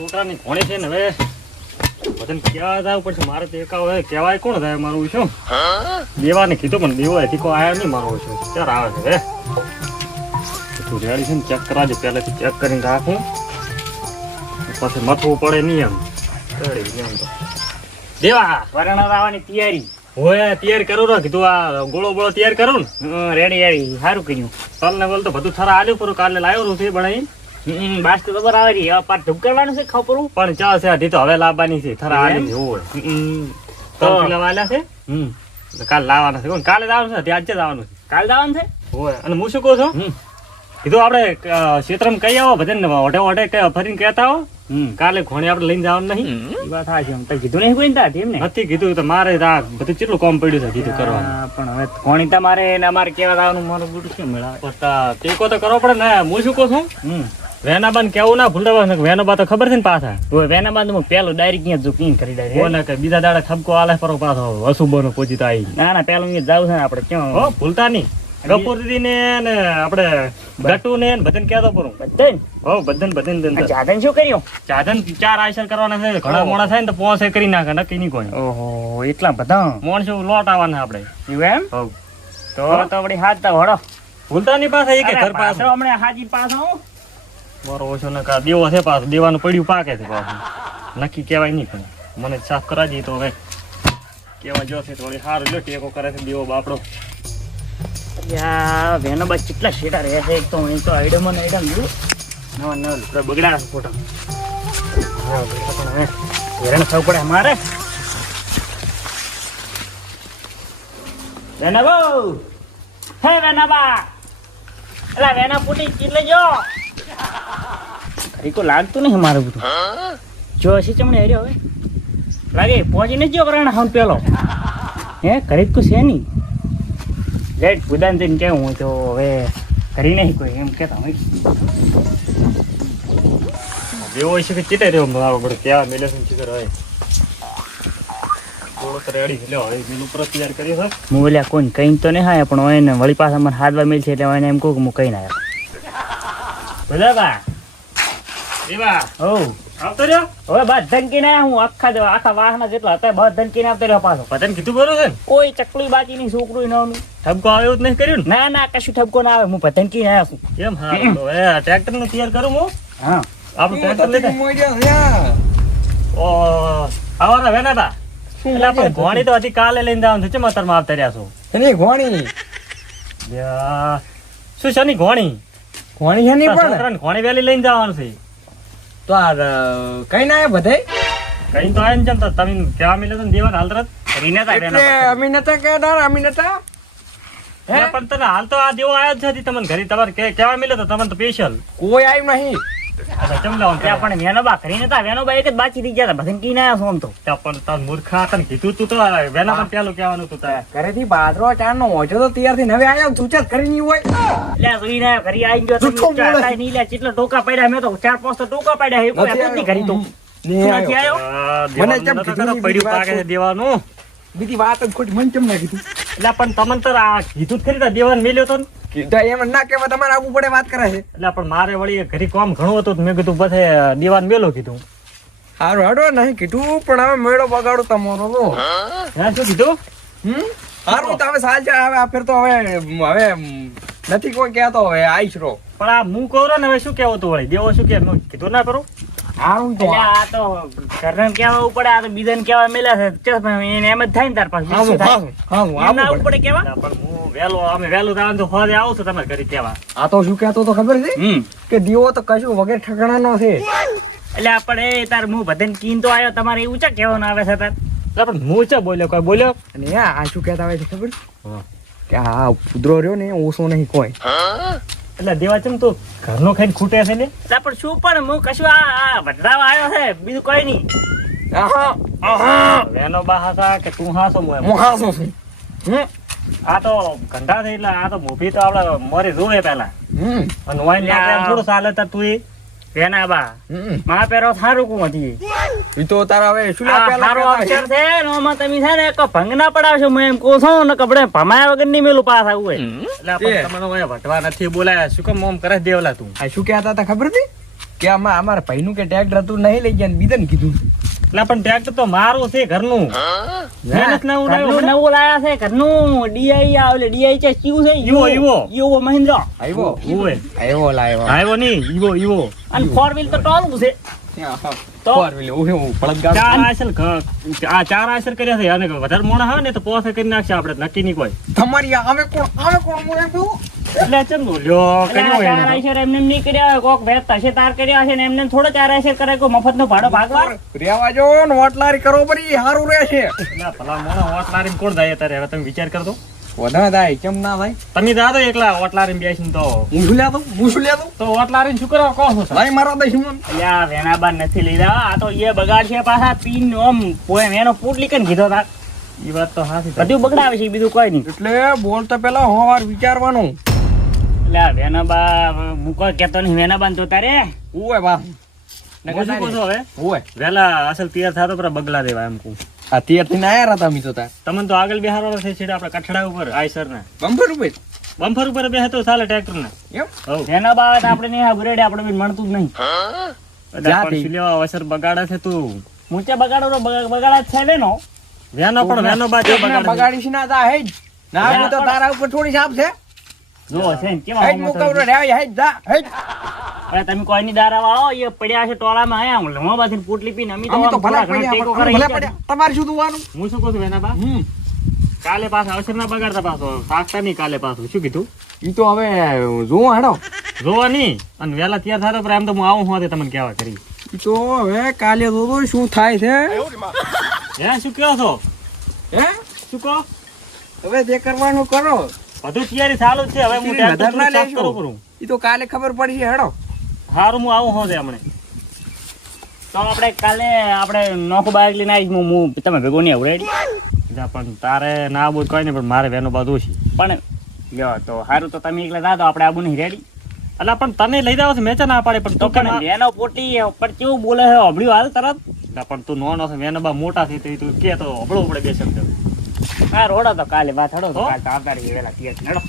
છોકરાની ઘોડી છે ને હવે બધાને કહેવા જાવ પડશે મારે તો એકા હવે કહેવાય કોણ થાય મારું શું દેવાને કીધું પણ દેવો એથી કોઈ આવ્યો નહીં મારો છું ક્યારે આવે છે હવે તું રેડી છે ને ચેક કરાવજે પહેલેથી ચેક કરીને રાખું પછી મથવું પડે નહીં એમ એમ તો દેવા વરણા આવવાની તૈયારી હોય તૈયાર કરું ને કીધું આ ગોળો બોળો તૈયાર કરું ને રેડી રેડી સારું કર્યું તલ ને બોલ તો બધું થરા આલ્યું પૂરું કાલે લાવ્યો છું તે બનાવી બાસ તો બરાબર આવે રહી પાછ ધૂપ કરવાનું છે ખપરું પણ ચા છે હજી તો હવે લાવવાની છે થરા આલી છે હોય તલ પેલા વાલ્યા છે કાલે લાવવાના છે કોણ કાલે જવાનું છે ત્યાં જ જવાનું છે કાલ જવાનું છે હોય અને હું શું કહું છું કીધું આપણે ક્ષેત્રમાં કઈ આવો ભજન ઓઢે ઓઢે ફરીને કહેતા હો કાલે ઘોડી આપણે લઈને જવાનું નહીં એ વાત હા છે તો કીધું નહીં કોઈ તા એમને નથી કીધું તો મારે આ બધું કેટલું કામ પડ્યું છે કીધું કરવાનું પણ હવે કોણી તમારે ને અમારે કેવા આવવાનું મારું બધું શું મેળાવે ટેકો તો કરવો પડે ને હું શું કહું છું વેનાબાન કેવું ના ભૂલતા વેનાબા તો ખબર છે ને પાછા હવે વેના બાદ હું પેલું ડાયરેક્ટ અહીંયા ઝૂકીને કરી ડાયરેક્ટ કોને કે બીજા દાડે ઠપકો આલે પર પાછો અશુભો નો પહોંચી તો આવી ના ના પેલું અહીંયા જાવ છે ને આપણે ક્યાં હો ભૂલતા નહીં ગપુર દીદી ને આપણે ગટુ ને બધાને કહેતો પૂરું બધાને હો બધાને જાદન શું કર્યું ચાદન 4 આયસર કરવાના છે ઘણા મોણા થાય ને તો પોસે કરી નાખે નક્કી નહીં કોઈ ઓહો એટલા બધા મોણ શું લોટ આવવાના આપણે એવું એમ હો તો વળી હાથ તા વડો ભૂલતા નહીં પાછા એક ઘર પાસે હમણાં હાજી પાછો મારો ઓછો ને કા દેવો છે પાછો દેવાનું પડ્યું પાકે છે પાછું નક્કી કહેવાય નહીં પણ મને સાફ કરાવી તો હવે કેવા જો છે થોડી સારું લ્યો ટેકો કરે છે દેવો બાપડો યા વેનો બસ કેટલા શેટા રહે છે એક તો અહીં તો આઈડમ ને આઈડમ નવા નવા બગડા ફોટા હા પણ હવે હેરાન થવું પડે અમારે વેનાબા હે વેનાબા એલા વેના પુટી ચીલે જો ખરી કો લાગતું નહીં મારું બધું જો હસી ચમણે હર્યો હવે લાગે પહોંચીને જ જો કરાણા હમ પેલો હે ખરી કો છે નહીં રેડ પુદાન જઈને કેવું હું તો હવે કરી નહીં કોઈ એમ કેતા હોય દેવો છે કે ચીટે રહ્યો મારો બડો ક્યાં મેલે છે ચીકર હોય થોડો તો રેડી લ્યો હવે મેલું પર તૈયાર કરી છે હું બોલ્યા કોઈ કઈ તો નહીં હા પણ હોય ને વળી પાછા મને હાથવા મિલ છે એટલે એને એમ કહું કે હું કઈ ના આવ્યો બરાબર એવા હો આવતો રહ્યો હવે બસ ધનકી ના હું આખા વાહના જેટલા હતા બસ ધનકી ના આવતો રહ્યો પાછો પતન કીધું બરો છે ને કોઈ ચકલી બાકી નહીં છોકરું નવનું ઠપકો આવ્યો જ નહીં કર્યું ના ના કશું ઠપકો ના આવે હું ધનકી ના આવ્યો છું કેમ હા તો હવે ટ્રેક્ટર નું તૈયાર કરું હું હા આપણું ટ્રેક્ટર લઈ ઓ આવાના વેનાતા એટલે આપણે ઘોડી તો હજી કાલે લઈને જવાનું છે ચમતરમાં આવતા રહ્યા છો એની ઘોણી શું છે ની ઘોણી ઘોણી છે નહીં પણ ઘોણી વેલી લઈને જવાનું છે તો આ કઈ ના બધે કઈ તો આવીને જમતા તમે કેવા મિલે તો દેવાન હાલ તરત રીને તા એટલે અમે નતા કહેતા અમે નતા પણ તને હાલ તો આ દેવો આવ્યો જ છે તમને ઘરે તમારે કેવા મિલે તો તમને તો સ્પેશિયલ કોઈ આવ્યું નહીં ચમલાવ ત્યાં પણ વેનોબા કરીને તા વેનોબા એક જ બાકી રહી ગયા હતા ધનકી ના આવ્યો છું આમ તો ત્યાં પણ તાર મૂર્ખા તને કીધું તું તો વેના પણ પેલું કહેવાનું તું તારે ઘરેથી બાદરો ચાર નો ઓછો તો તૈયાર થી હવે આવ્યો તું ચાલ કરી નહીં હોય લે સુઈ ના ઘરે આવી ગયો તો જુઠ્ઠો બોલે. ચાટાઈ નહીં લે કેટલા ટોકા પડ્યા મેં તો 4-5 તો ટોકા પડ્યા એ કોઈ નથી હતું જ નહીં ઘરે તો નહીં નથી આવ્યો. આવ્યો મને કેમ કીધું નહીં? પડ્યું પાકે છે દેવાનું બીજી વાત જ ખોટી મને કેમ ના કીધું એટલે પણ તમને તો આ કીધું જ ખરી દેવાન મેલ્યો તો ને કીધા એમ ના કહેવા તમારે આવવું પડે વાત કરે છે એટલે પણ મારે વળી ઘરે કામ ઘણું હતું તો મેં કીધું પછી દેવાન મેલો કીધું સારું હાડો નહીં કીધું પણ હવે મેળો બગાડો તમારો તો હા શું કીધું સારું તો હવે સાલ છે હવે આ ફેર તો હવે નથી કોઈ કહેતો હવે આઈશ રો પણ આ હું કહું ને હવે શું કેવું તું વળી દેવો શું કે મેં કીધું ના કરું સારું તો એટલે આ તો ઘરને કહેવા પડે આ તો બીજાને કહેવા મેલ્યા છે ચલ ભાઈ એને એમ જ થાય ને તાર પાસે આવું બીજું થાય. આવું એમ ના આવવું આવું પડે કેવા એટલે પણ હું વહેલો અમે વહેલું જવાનું તો ફરે આવું છું તમારે ઘરે કહેવા આ તો શું કહેતો તો ખબર છે કે દીવો તો કશું વગર ઠકાણાનો છે એટલે આપણે તાર હું બધાને કીન તો આવ્યો તમારે એવું ચા કહેવાનું આવે છે તાર એટલે પણ હું ચા બોલ્યો કોઈ બોલ્યો અને આ શું કહેતા હોય છે ખબર હા. કે આ કૂતરો રહ્યો ને ઓછો નહીં કોઈ એટલે દેવા ચમ તું ઘરનો ખાઈને ખૂટે છે ને એટલે પણ શું પણ હું કશું આ વઢરાવા આવ્યો છે બીજું કોઈ નહીં આહા આહા વેનો બા હતા કે તું હાસો મોય હું હાસો છું આ તો ગંધા થઈ એટલે આ તો મૂવી તો આપડે મરી જોવે પેલા અને વાઈન નાખે એમ થોડું ચાલે તાર તું વેના બા માં પેરો સારું કું હતી ઈ તો તારા હવે શું આ સારો અક્ષર છે ને ઓમાં તમે છે ને એક ભંગ ના પડાવશો હું એમ કહું છું ને કપડે ભમાયા વગર નહીં મેલું પાસ આવું હોય એટલે આપણે તમને ઓય વટવા નથી બોલાયા શું કેમ મોમ કરે દેવલા તું આ શું કહેતા હતા ખબર હતી કે અમારા ભાઈનું કે ટ્રેક્ટર હતું નહીં લઈ ગયા ને બીજાને કીધું. એટલે પણ ટ્રેક્ટર તો મારું છે ઘરનું. મહેનત ના ઉડાવ્યો ઘરનું નવું લાયા છે ઘરનું ડીઆઈ આવે ડીઆઈ છે શું છે ઈવો મહિન્દ્રા આવ્યો ઓય આવ્યો લાવ્યો આવ્યો નહીં ઈવો અને 4 વ્હીલ તો ટોલું છે તો ચાર આશર કર્યા છે અને વધારે મોણા હોય ને તો પોસે કરી નાખશે આપણે નક્કી નહીં કોઈ. તમારી આવે કોણ મોયા ગયું? એટલે ચંદુ લ્યો કર્યો ચાર એને તો. આઈસર એમને નહીં કર્યા હોય, કોક વેત હશે તાર કર્યા હશે ને એમને થોડો ચાર આઈસર કરે કોઈ મફતનો ભાડો ભાગવા રેવા જો ને વોટલારી કરો પરી હારું રહેશે. એટલે ભલા મોણા ઓટ લારીને કોણ જાય અત્યારે? હવે તમે વિચાર કરતો. વધારે થાય કેમ ના થાય? તમે જાતો એકલા ઓટ લારીને બેસીને તો હું શું લેતો તો ઓટ લારીને શું કરવા કહો છો? ભાઈ મારા દઈશું મને. અલ્યા વેનાબા નથી લીધા આ તો એ બગાડશે પાછા પીન ઓમ પોએમ એનો પોટલી કન કીધો તા એ વાત તો સાચી. બધું બગડાવે છે બીજું કોઈ નહીં. એટલે બોલતા પેલા હોવાર વિચારવાનું. અલ્યા વેનાબા હું કોઈ કહેતો નહીં વેનાબા તો તારે ઓય બા હું શું કહું છું હવે? ઓય વહેલા અસલ તૈયાર થતો પેલા બગલા દેવા એમ કહું. આ તિયારથી ના આયા હતા મી તો તાર તમને તો આગળ બેહારવાનો છે છેડા આપણે કઠડા ઉપર આઈસર ને બંબર રૂપિયા બમ્ફર ઉપર બેસે તો ચાલે ટ્રેક્ટર ને. એમ હવ વેનાબા આવે તો આપણે નહીં આ બુરેડે આપણે બી મળતું જ નહીં. બધા પણ સિલેવા અવસર બગાડે છે તું. મૂચે બગાડો તો બગાડા જ છે વેનો વેનો પણ વેનો બાજુ બગાડે. બગાડીશ ના તા હેજ ના હું તો તારા ઉપર થોડી સાપ છે. જો છે ને કેવા હેજ મુકાવરો રે હેજ જા હેજ. અરે તમે કોઈ ની દારા વાળો એ પડ્યા છે ટોળામાં આયા હું બાથી પોટલી પીને અમે અમે તો તો ભલે થોડા ઘણા ટેકો પડ્યા કરે ભલે પડ્યા. તમારે શું જોવાનું? હું શું કહું છું વેનાબા? કાલે પાછા અવસર ના બગાડતા પાછો થાકતા નહીં કાલે પાછું. શું કીધું? ઈ તો હવે જોવો હેડો. જોવા નહીં અને વહેલા તૈયાર થતો પણ એમ તો હું આવું હોતે તમને કહેવા કરી. ઈ તો હવે કાલે જોવો શું થાય છે. હે શું કહો છો? હે શું કહો? હવે જે કરવાનું કરો. બધું તૈયારી ચાલુ જ છે. હવે હું ટ્રેક્ટર વધારે ના સાફ લેશો. કરું કરું. ઈ તો કાલે ખબર પડશે હેડો. હારું હું આવું હોતે હમણે. તો આપણે કાલે આપણે નોખું બાઈક લઈને આવીશ હું તમે ભેગો નહીં આવું રેડી જા પણ તારે ના બોલ કોઈ નહીં પણ મારે વેનો બાદ ઓછી. પણ લ્યો તો સારું તો તમે એકલા જાતો આપણે આબુ નહીં રેડી એટલે પણ તને લઈ જાવ છે મેં ના પાડે પણ તો તું પણ વેનો પોટી પણ કેવું બોલે છે અભળ્યું હાલ તરત એટલે પણ તું નોનો છે વેનો બા મોટા થઈ તો તું કે તો અબળો પડે બે શબ્દ. હા રોડો તો કાલે વાત હડો તો હો? કાલે આવતા રહીએ વેલા તૈયાર નડો